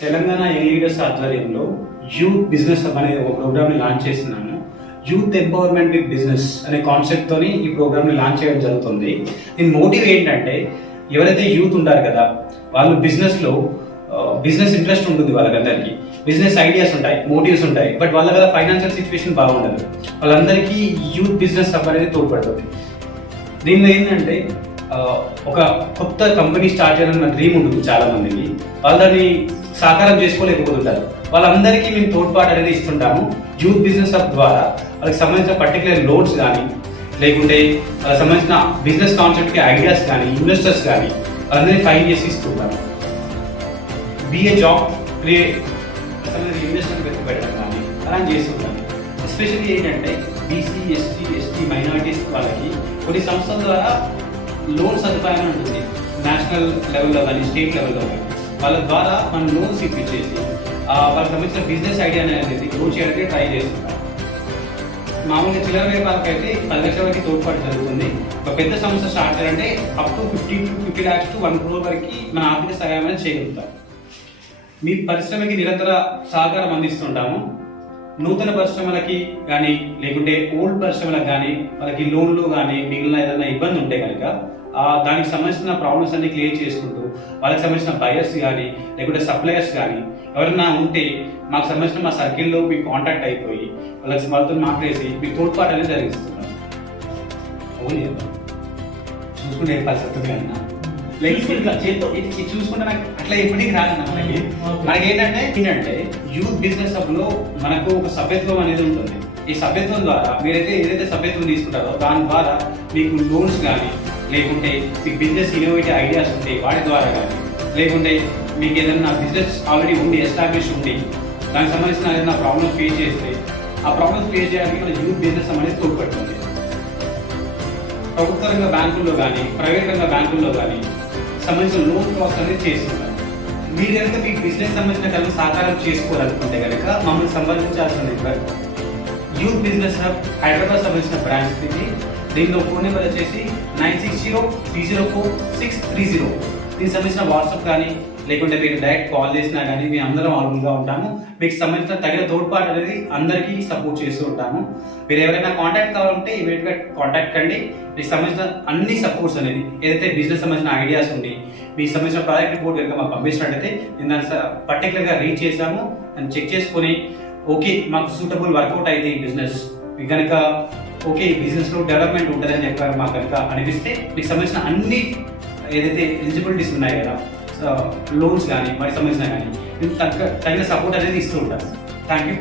Telangana young leaders ఆధ్వర్యంలో youth business hub అనే ఒక ప్రోగ్రామ్ని లాంచ్ చేస్తున్నాను. యూత్ ఎంపవర్మెంట్ విత్ బిజినెస్ అనే కాన్సెప్ట్ తోని ఈ ప్రోగ్రామ్ని లాంచ్ చేయడం జరుగుతుంది. దీని మోటివ్ ఏంటంటే ఎవరైతే యూత్ ఉంటారు కదా వాళ్ళు బిజినెస్లో బిజినెస్ ఇంట్రెస్ట్ ఉంటుంది వాళ్ళకందరికీ. బిజినెస్ ఐడియాస్ ఉంటాయి మోటివ్స్ ఉంటాయి బట్ వాళ్ళ కదా ఫైనాన్షియల్ సిచ్యువేషన్ బాగుండదు. వాళ్ళందరికీ యూత్ బిజినెస్ హబ్ అనేది తోడ్పడుతుంది. దీనిలో ఏంటంటే ఒక కొత్త కంపెనీ స్టార్ట్ చేయాలన్న డ్రీమ్ ఉంటుంది చాలా మందికి వాళ్ళు దాన్ని సాకారం చేసుకోలేకపోతుంటారు వాళ్ళందరికీ మేము తోడ్పాటు అనేది ఇస్తుంటాము. యూత్ బిజినెస్ హబ్ ద్వారా వాళ్ళకి సంబంధించిన పర్టికులర్ లోన్స్ కానీ లేకుంటే వాళ్ళకి సంబంధించిన బిజినెస్ కాన్సెప్ట్కి ఐడియాస్ కానీ ఇన్వెస్టర్స్ కానీ అందరినీ ఫైన్ చేసి ఇస్తుంటాము. బిఏ జాబ్ క్రియేట్ అసలు ఇన్వెస్ట్మెంట్ పెట్టి పెట్టడం కానీ అలా చేస్తుంటాను ఎస్పెషల్లీ ఏంటంటే బీసీ ఎస్టీ ఎస్టీ మైనారిటీస్ వాళ్ళకి కొన్ని సంస్థల ద్వారా లోన్ సదుపాయం ఉంటుంది. నేషనల్ లెవెల్లో కానీ స్టేట్ లెవెల్లో కానీ. వాళ్ళ ద్వారా మనం లోన్స్ ఇప్పించేసి వాళ్ళకి సంబంధించిన బిజినెస్ ఐడియా అనేది గ్రో చేయడానికి ట్రై చేస్తున్నాం. మామూలుగా చిల్లర వ్యాపారాలకు అయితే పది లక్షల వరకు తోడ్పాటు జరుగుతుంది. ఒక పెద్ద సంస్థ స్టార్ట్ చేయాలంటే up to fifty to fifty lakhs to one crore వరకు మన ఆర్థిక సహాయం అనేది చేయగలుగుతాం. మీ పరిశ్రమకి నిరంతర సహకారం అందిస్తుంటాము. నూతన పరిశ్రమలకి కానీ లేకుంటే ఓల్డ్ పరిశ్రమలకు కానీ వాళ్ళకి లోన్లు కానీ మిగిలిన ఏదైనా ఇబ్బంది ఉంటే కనుక దానికి సంబంధించిన ప్రాబ్లమ్స్ అన్ని క్లియర్ చేసుకుంటూ వాళ్ళకి సంబంధించిన బయర్స్ కానీ లేకుంటే సప్లయర్స్ కానీ ఎవరైనా ఉంటే మాకు సంబంధించిన మా సర్కిల్లో మీకు కాంటాక్ట్ అయిపోయి వాళ్ళకి వాళ్ళతో మాట్లాడేసి మీకు తోడ్పాటు అనేది జరిగిస్తున్నాం అవును చూసుకుంటే అన్నా ఇట్లా చేత్తో. ఇది చూసుకుంటే నాకు అట్లా ఎప్పటికీ రాదన్న మనకి మనకి ఏంటంటే ఏంటంటే యూత్ బిజినెస్ హబ్లో మనకు ఒక సభ్యత్వం అనేది ఉంటుంది. ఈ సభ్యత్వం ద్వారా మీరైతే ఏదైతే సభ్యత్వం తీసుకుంటారో దాని ద్వారా మీకు లోన్స్ కానీ లేకుంటే మీకు బిజినెస్ ఇన్నోవేటివ్ ఐడియాస్ ఉంటాయి వాటి ద్వారా కానీ లేకుంటే మీకు ఏదైనా బిజినెస్ ఆల్రెడీ ఉండి ఎస్టాబ్లిష్ ఉండి దానికి సంబంధించిన ఏదైనా ప్రాబ్లమ్ ఫేస్ చేస్తే ఆ ప్రాబ్లమ్ ఫేస్ చేయడానికి మన యూత్ బిజినెస్ అనేది తోడ్పడుతుంది. ప్రభుత్వ రంగ బ్యాంకుల్లో కానీ ప్రైవేట్ రంగ బ్యాంకుల్లో కానీ సంబంధించిన లోన్ ప్రాసెస్ అనేది చేస్తున్నారు మీరు కనుక మీ బిజినెస్ సంబంధించిన కనుక సాకారం చేసుకోవాలనుకుంటే కనుక మమ్మల్ని సంబంధించాల్సిన number youth business hub Hyderabad సంబంధించిన బ్రాంచ్ ఇది. దీనిలో ఫోన్ నెంబర్ వచ్చేసి nine six zero three zero four six three zero. దీనికి సంబంధించిన వాట్సాప్ కానీ లేకుంటే మీరు డైరెక్ట్ కాల్ చేసినా కానీ మేము అందరం అవైలబుల్గా ఉంటాము. మీకు సంబంధించిన తగిన తోడ్పాటు అనేది అందరికీ సపోర్ట్ చేస్తూ ఉంటాము. మీరు ఎవరైనా కాంటాక్ట్ కావాలంటే ఇమీడియట్గా కాంటాక్ట్ కండి. మీకు సంబంధించిన అన్ని సపోర్ట్స్ అనేది ఏదైతే బిజినెస్ సంబంధించిన ఐడియాస్ ఉండి మీకు సంబంధించిన ప్రాజెక్ట్ రిపోర్ట్ కనుక మాకు పంపించినట్టయితే నేను దాన్ని పర్టికులర్గా రీచ్ చేసాము దాన్ని చెక్ చేసుకొని ఓకే మాకు సూటబుల్ వర్కౌట్ అయితే ఈ బిజినెస్ మీకు కనుక ఓకే బిజినెస్లో డెవలప్మెంట్ ఉంటుందని చెప్పారు మాకు కనుక అనిపిస్తే మీకు సంబంధించిన అన్ని ఏదైతే ఎలిజిబిలిటీస్ ఉన్నాయి కదా లోన్స్ కానీ వాటికి సంబంధించిన కానీ మీకు తగ్గ తగిన సపోర్ట్ అనేది ఇస్తూ ఉంటారు. Thank you